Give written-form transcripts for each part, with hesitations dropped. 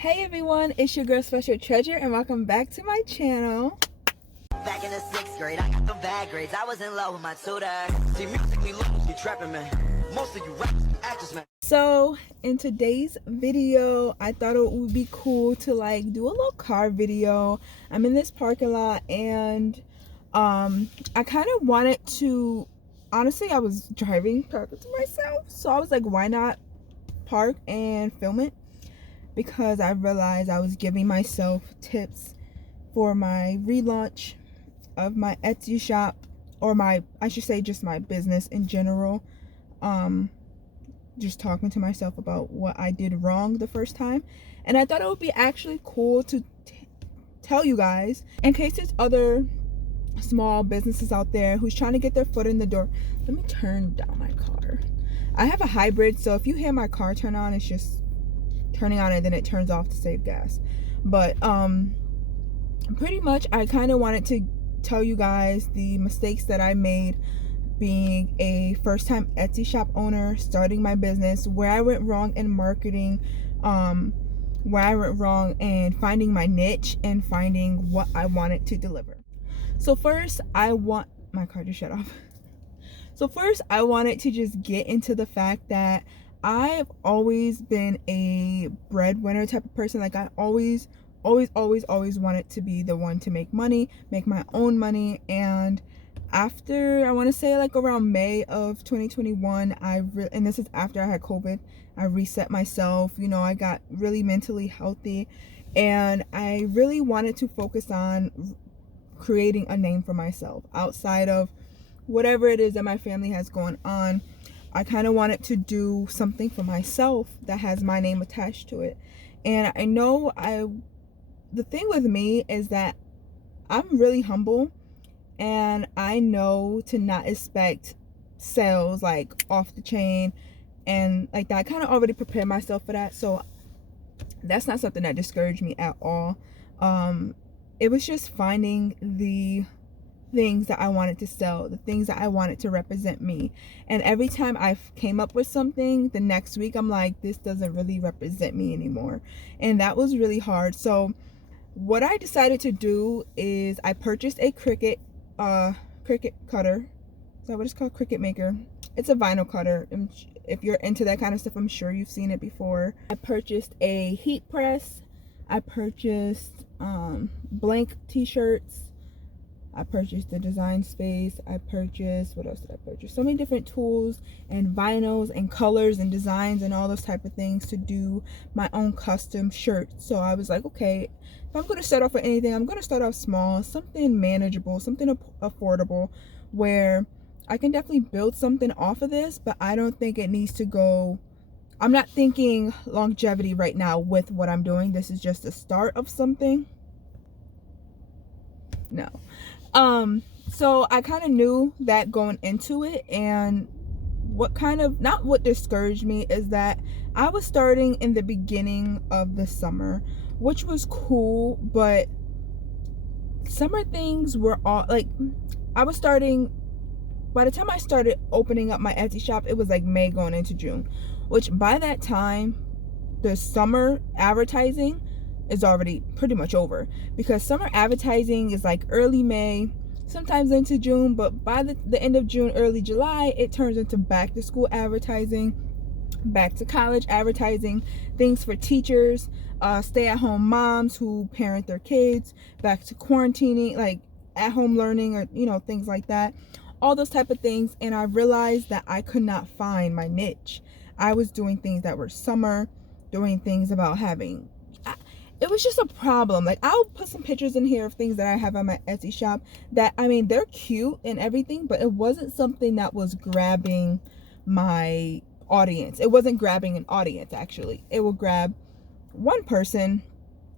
Hey everyone, it's your girl Special Treasure and welcome back to my channel. Back in the 6th grade, I got the bad grades. I was in love with my tutor. See, musically, you trapping, man. Most of you rappers, actors, man. So in today's video, I thought it would be cool to like do a little car video. I'm in this parking lot and I kind of wanted to, honestly, I was driving talking to myself. So I was like, why not park and film it? Because I realized I was giving myself tips for my relaunch of my Etsy shop, or I should say just my business in general. Just talking to myself about what I did wrong the first time, and I thought it would be actually cool to tell you guys in case there's other small businesses out there who's trying to get their foot in the door. Let me turn down my car. I have a hybrid, so if you hear my car turn on, it's just turning on and then it turns off to save gas. But pretty much I kind of wanted to tell you guys the mistakes that I made being a first-time Etsy shop owner, starting my business, where I went wrong in marketing, where I went wrong in finding my niche and finding what I wanted to deliver. So first, my car just shut off. So first, I wanted to just get into the fact that I've always been a breadwinner type of person. Like I always wanted to be the one to make money, make my own money. And after, I want to say like around May of 2021, and this is after I had COVID, I reset myself. You know, I got really mentally healthy and I really wanted to focus on creating a name for myself outside of whatever it is that my family has going on. I kind of wanted to do something for myself that has my name attached to it. And I know the thing with me is that I'm really humble, and I know to not expect sales like off the chain and like that. I kind of already prepared myself for that, so that's not something that discouraged me at all. It was just finding the things that I wanted to sell, the things that I wanted to represent me. And every time I came up with something, the next week I'm like, this doesn't really represent me anymore. And that was really hard. So what I decided to do is I purchased a Cricut cutter. Is that what it's called? Cricut maker. It's a vinyl cutter. And if you're into that kind of stuff, I'm sure you've seen it before. I purchased a heat press. I purchased blank t-shirts. I purchased the design space. I purchased, what else did I purchase? So many different tools and vinyls and colors and designs and all those type of things to do my own custom shirts. So I was like, okay, if I'm going to start off with anything, I'm going to start off small, something manageable, something affordable, where I can definitely build something off of this, but I don't think it needs to go, I'm not thinking longevity right now with what I'm doing. This is just the start of something. No. So I kind of knew that going into it, and not what discouraged me is that I was starting in the beginning of the summer, which was cool, but summer things were all like, by the time I started opening up my Etsy shop, it was like May going into June, which by that time, the summer advertising is already pretty much over, because summer advertising is like early May, sometimes into June, but by the end of June, early July, it turns into back to school advertising, back to college advertising, things for teachers, stay-at-home moms who parent their kids, back to quarantining, like at-home learning, or you know, things like that, all those type of things. And I realized that I could not find my niche. I was doing things that were summer, doing things about having, it was just a problem. Like, I'll put some pictures in here of things that I have on my Etsy shop that, I mean, they're cute and everything, but it wasn't something that was grabbing my audience. It wasn't grabbing an audience, actually. It will grab one person,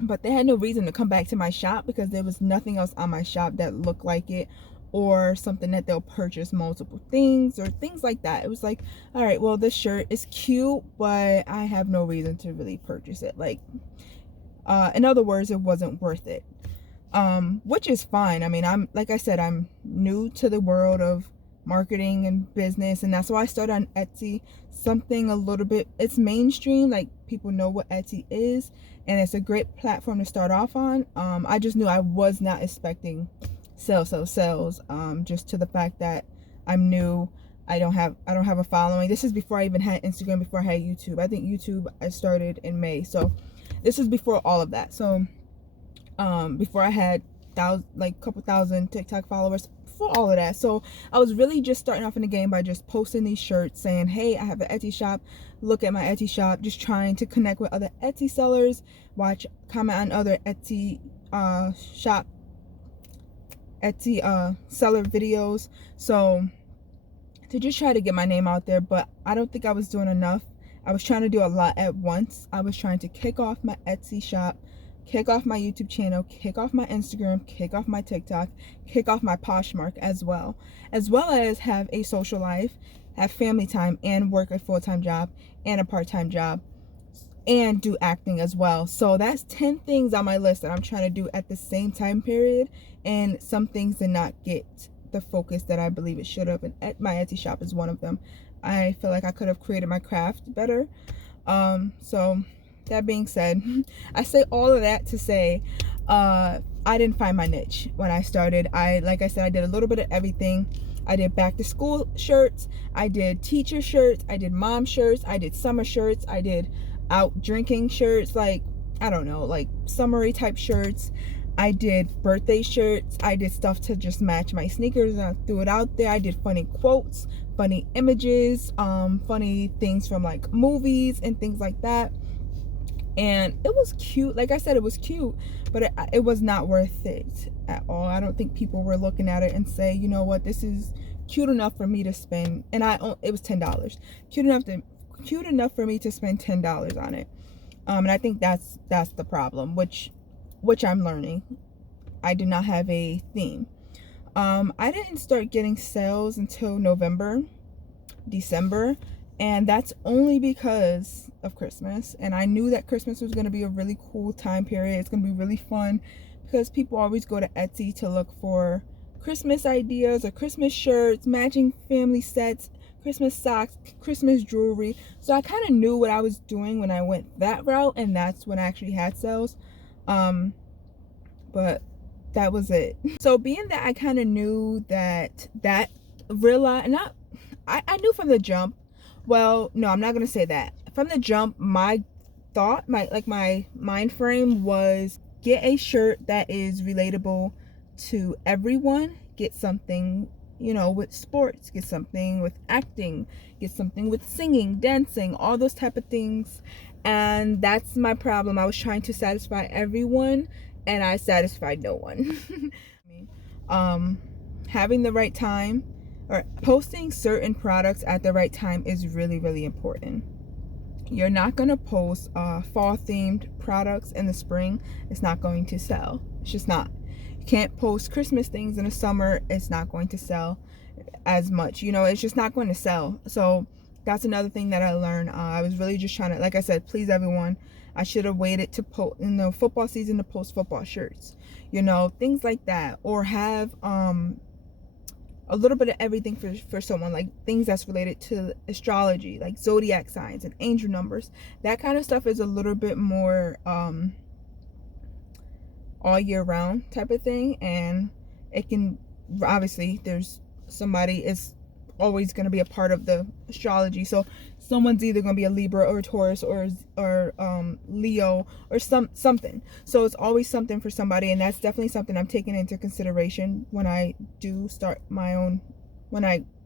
but they had no reason to come back to my shop because there was nothing else on my shop that looked like it, or something that they'll purchase multiple things or things like that. It was like, all right, well, this shirt is cute, but I have no reason to really purchase it. Like, in other words, it wasn't worth it, which is fine. I mean, like I said, I'm new to the world of marketing and business, and that's why I started on Etsy. Something a little bit, it's mainstream, like people know what Etsy is, and it's a great platform to start off on. I just knew I was not expecting sales, just to the fact that I'm new. I don't have a following. This is before I even had Instagram, before I had YouTube. I think YouTube I started in May, so this is before all of that. So before I had couple thousand TikTok followers, for all of that. So I was really just starting off in the game by just posting these shirts saying, hey, I have an Etsy shop, look at my Etsy shop, just trying to connect with other Etsy sellers, comment on other Etsy seller videos. So to just try to get my name out there, but I don't think I was doing enough. I was trying to do a lot at once. I was trying to kick off my Etsy shop, kick off my YouTube channel, kick off my Instagram, kick off my TikTok, kick off my Poshmark as well as have a social life, have family time, and work a full-time job and a part-time job, and do acting as well. So that's 10 things on my list that I'm trying to do at the same time period, and some things did not get the focus that I believe it should have, and my Etsy shop is one of them. I feel like I could have created my craft better. So that being said, I say all of that to say I didn't find my niche when I started. Like I said, I did a little bit of everything. I did back to school shirts, I did teacher shirts, I did mom shirts, I did summer shirts, I did out drinking shirts, like I don't know, like summery type shirts. I did birthday shirts. I did stuff to just match my sneakers, and I threw it out there. I did funny quotes, funny images, funny things from like movies and things like that. And it was cute. Like I said, it was cute, but it was not worth it at all. I don't think people were looking at it and say, you know what, this is cute enough for me to spend. And it was $10. Cute enough for me to spend $10 on it. And I think that's the problem, which I'm learning. I did not have a theme. I didn't start getting sales until December, and that's only because of Christmas. And I knew that Christmas was going to be a really cool time period. It's going to be really fun because people always go to Etsy to look for Christmas ideas or Christmas shirts, matching family sets, Christmas socks, Christmas jewelry. So I kind of knew what I was doing when I went that route, and that's when I actually had sales. But that was it. So being that I kind of knew I knew from the jump. Well, no, I'm not gonna say that. From the jump, my mind frame was get a shirt that is relatable to everyone. Get something, with sports, get something with acting, get something with singing, dancing, all those type of things. And that's my problem. I was trying to satisfy everyone, and I satisfied no one. Having the right time, or posting certain products at the right time, is really, really important. You're not going to post fall themed products in the spring. It's not going to sell. It's just not. You can't post Christmas things in the summer. It's not going to sell as much. It's just not going to sell. So that's another thing that I learned. I was really just trying to, like I said, please everyone. I should have waited to post in the football season to post football shirts, things like that, or have a little bit of everything for someone, like things that's related to astrology, like zodiac signs and angel numbers. That kind of stuff is a little bit more all year round type of thing, and it can, obviously there's somebody is always going to be a part of the astrology, so someone's either going to be a Libra or a Taurus or Leo or something. So it's always something for somebody, and that's definitely something I'm taking into consideration when I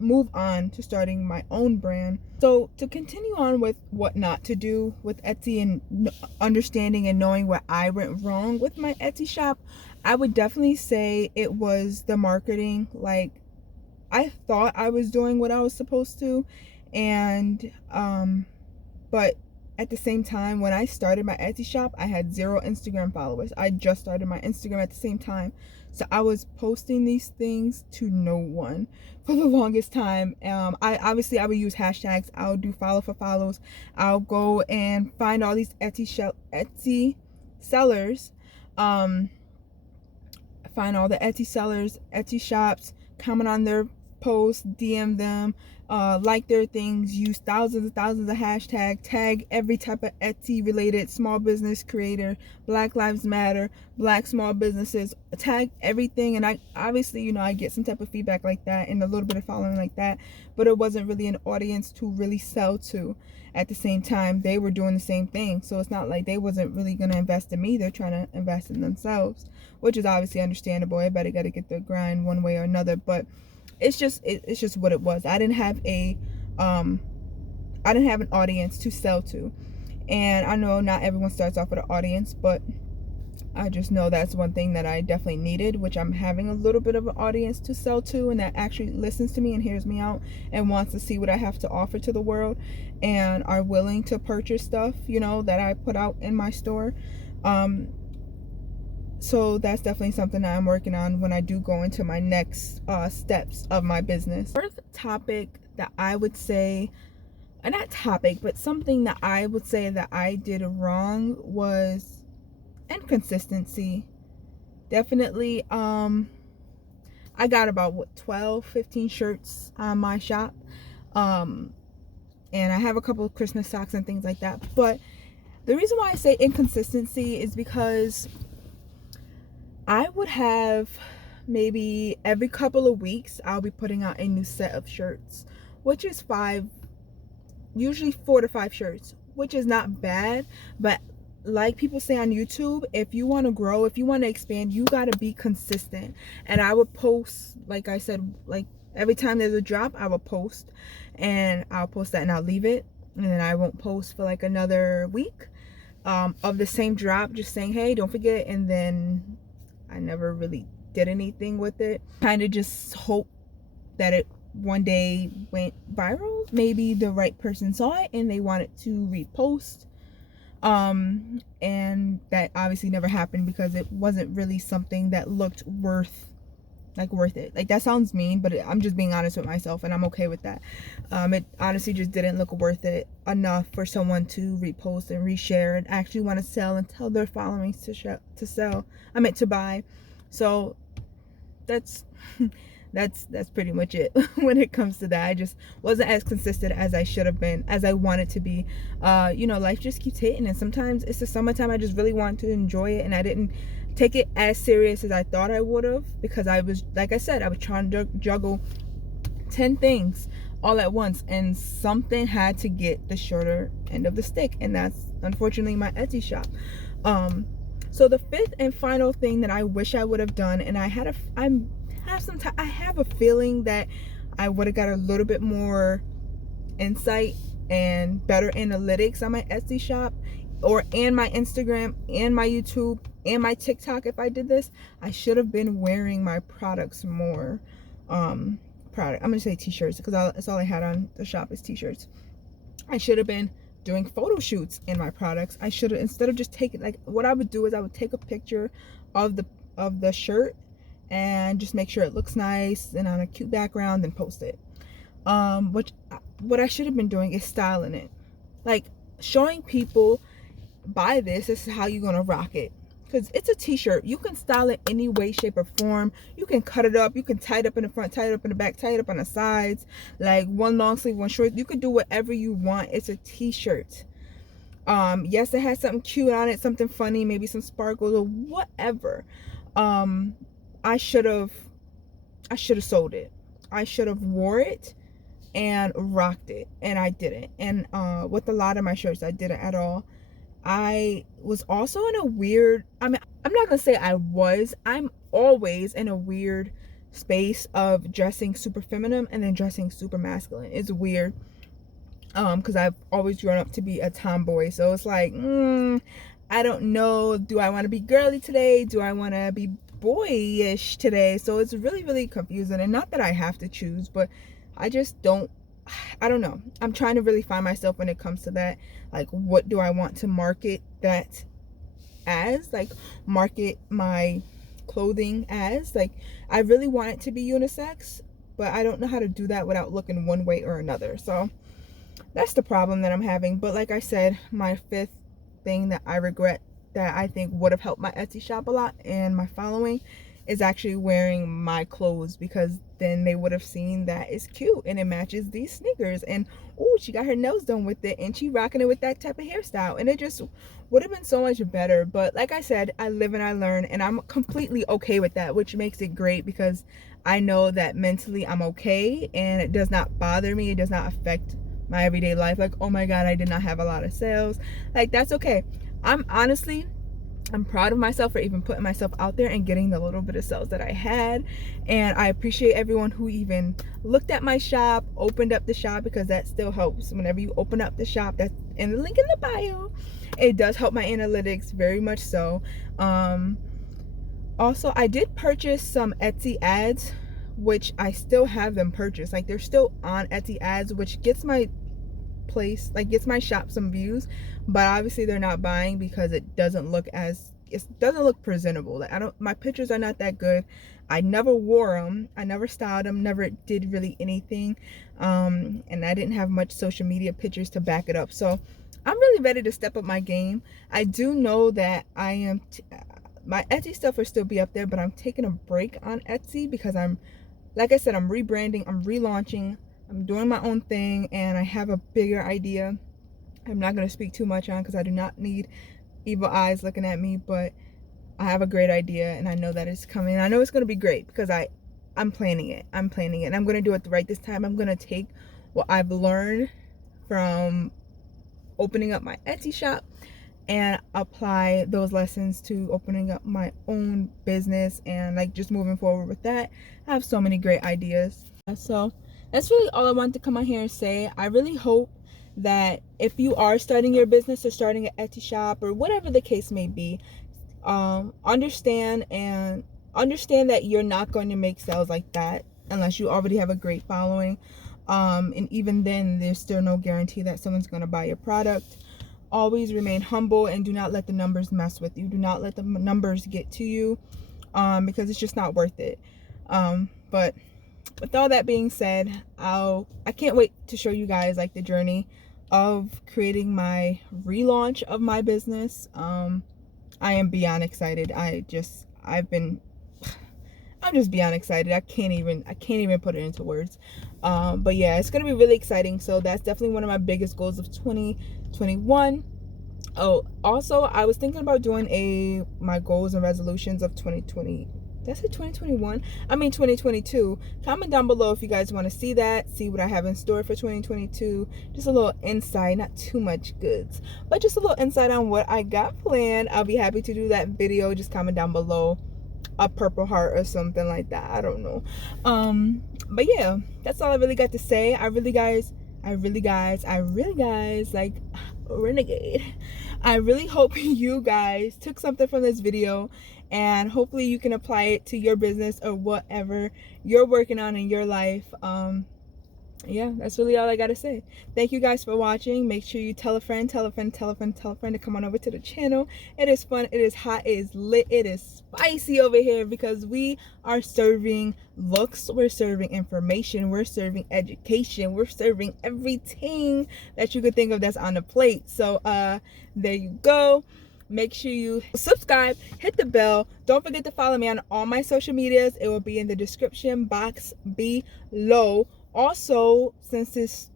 move on to starting my own brand. So to continue on with what not to do with Etsy, and understanding and knowing where I went wrong with my Etsy shop, I would definitely say it was the marketing. Like, I thought I was doing what I was supposed to, and but at the same time, when I started my Etsy shop, I had 0 Instagram followers. I just started my Instagram at the same time, so I was posting these things to no one for the longest time. I would use hashtags. I would do follow for follows. I'll go and find all these Etsy sellers, find all the Etsy sellers, Etsy shops, comment on their posts, DM them, like their things, use thousands and thousands of hashtags, tag every type of Etsy related small business creator, Black Lives Matter, Black small businesses, tag everything. And I obviously, you know, I get some type of feedback like that and a little bit of following like that, but it wasn't really an audience to really sell to. At the same time, they were doing the same thing, so it's not like they wasn't really going to invest in me. They're trying to invest in themselves, which is obviously understandable. Everybody got to get their grind one way or another, but it's just what it was. I didn't have an audience to sell to, and I know not everyone starts off with an audience, but I just know that's one thing that I definitely needed, which I'm having a little bit of an audience to sell to, and that actually listens to me and hears me out and wants to see what I have to offer to the world and are willing to purchase stuff, you know, that I put out in my store. So that's definitely something that I'm working on when I do go into my next steps of my business. First topic that I would say, not topic, but something that I would say that I did wrong was inconsistency. Definitely. I got about 12-15 shirts on my shop, and I have a couple of Christmas socks and things like that. But the reason why I say inconsistency is because I would have maybe every couple of weeks I'll be putting out a new set of shirts, which is usually 4 to 5 shirts, which is not bad. But like people say on YouTube, if you want to grow, if you want to expand, you got to be consistent. And I would post, like I said, like every time there's a drop, I will post, and I'll post that and I'll leave it, and then I won't post for like another week of the same drop, just saying, hey, don't forget. And then I never really did anything with it. Kind of just hope that it one day went viral. Maybe the right person saw it and they wanted to repost. And that obviously never happened because it wasn't really something that looked worth it. Like, that sounds mean, but I'm just being honest with myself, and I'm okay with that. It honestly just didn't look worth it enough for someone to repost and reshare and actually want to sell and tell their followings to buy. So that's pretty much it when it comes to that. I just wasn't as consistent as I should have been, as I wanted to be. You know, life just keeps hitting, and sometimes it's the summertime. I just really wanted to enjoy it, and I didn't take it as serious as I thought I would have, because I was, like I said, I was trying to juggle 10 things all at once, and something had to get the shorter end of the stick, and that's unfortunately my Etsy shop. So the fifth and final thing that I wish I would have done, and I have a feeling that I would have got a little bit more insight and better analytics on my Etsy shop, and my Instagram and my YouTube and my TikTok. If I did this, I should have been wearing my products more. I'm gonna say t-shirts, because that's all I had on the shop is t-shirts. I should have been doing photo shoots in my products. I should have, instead of just taking, like, what I would do is I would take a picture of the shirt and just make sure it looks nice and on a cute background and post it. What I should have been doing is styling it, like showing people, buy this is how you're gonna rock it, because it's a t-shirt. You can style it any way, shape, or form. You can cut it up, you can tie it up in the front, tie it up in the back, tie it up on the sides, like one long sleeve, one short. You could do whatever you want. It's a t-shirt. Yes, it has something cute on it, something funny, maybe some sparkles or whatever. I should have sold it. I should have wore it and rocked it, and I didn't. And with a lot of my shirts, I didn't at all. I was also in a weird, I'm not gonna say I'm always in a weird space of dressing super feminine and then dressing super masculine. It's weird, because I've always grown up to be a tomboy, so it's like, I don't know, do I want to be girly today? Do I want to be boyish today? So it's really, really confusing, and not that I have to choose, but I don't know. I'm trying to really find myself when it comes to that. Like, what do I want to market that as? Like, market my clothing as? Like, I really want it to be unisex, but I don't know how to do that without looking one way or another. So that's the problem that I'm having. But like I said, my fifth thing that I regret, that I think would have helped my Etsy shop a lot and my following, is actually wearing my clothes, because then they would have seen that it's cute and it matches these sneakers, and oh, she got her nails done with it and she rocking it with that type of hairstyle, and it just would have been so much better. But like I said, I live and I learn, and I'm completely okay with that, which makes it great, because I know that mentally I'm okay and it does not bother me. It does not affect my everyday life, like, oh my god, I did not have a lot of sales. Like, that's okay. I'm proud of myself for even putting myself out there and getting the little bit of sales that I had. And I appreciate everyone who even looked at my shop, opened up the shop, because that still helps. Whenever you open up the shop, that's in the link in the bio, it does help my analytics very much so. Also, I did purchase some Etsy ads, which I still have them purchased. Like, they're still on Etsy ads, which gets my place, like, gets my shop some views, but obviously they're not buying because it doesn't look presentable. Like, my pictures are not that good. I never wore them, I never styled them, never did really anything, and I didn't have much social media pictures to back it up. So I'm really ready to step up my game. I do know that I am my Etsy stuff will still be up there, but I'm taking a break on Etsy because like I said, I'm rebranding, I'm relaunching, I'm doing my own thing, and I have a bigger idea I'm not going to speak too much on, because I do not need evil eyes looking at me, but I have a great idea, and I know that it's coming. I know it's going to be great, because I'm planning it. I'm planning it, and I'm going to do it right this time. I'm going to take what I've learned from opening up my Etsy shop and apply those lessons to opening up my own business, and like just moving forward with that. I have so many great ideas. So that's really all I wanted to come on here and say. I really hope that if you are starting your business or starting an Etsy shop or whatever the case may be, understand that you're not going to make sales like that unless you already have a great following, and even then there's still no guarantee that someone's going to buy your product. Always remain humble and do not let the numbers mess with you. Do not let the numbers get to you, because it's just not worth it. But with all that being said, I can't wait to show you guys like the journey of creating my relaunch of my business. I am beyond excited. I'm just beyond excited. I can't even put it into words. But yeah, it's gonna be really exciting. So that's definitely one of my biggest goals of 2021. Oh, also, I was thinking about doing my goals and resolutions of 2020. That's it, 2021. I mean 2022. Comment down below if you guys want to see that, see what I have in store for 2022. Just a little insight, not too much goods, but just a little insight on what I got planned. I'll be happy to do that video. Just comment down below a purple heart or something like that. I don't know. But yeah, that's all I really got to say. I really guys, like, renegade. I really hope you guys took something from this video, and hopefully you can apply it to your business or whatever you're working on in your life. Yeah, that's really all I gotta say. Thank you guys for watching. Make sure you tell a friend to come on over to the channel. It is fun, it is hot, it is lit, it is spicy over here, because we are serving looks, we're serving information, we're serving education, we're serving everything that you could think of that's on the plate. So there you go. Make sure you subscribe, hit the bell. Don't forget to follow me on all my social medias. It will be in the description box below. Also, since this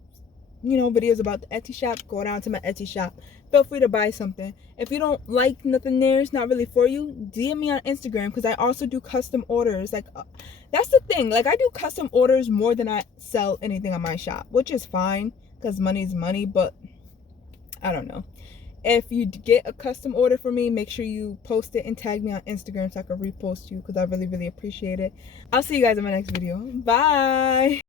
video is about the Etsy shop, go down to my Etsy shop. Feel free to buy something. If you don't like nothing there, it's not really for you, DM me on Instagram, because I also do custom orders. Like, that's the thing, like, I do custom orders more than I sell anything on my shop, which is fine, because money is money. But I don't know, if you get a custom order for me, make sure you post it and tag me on Instagram so I can repost you, because I really appreciate it. I'll see you guys in my next video. Bye.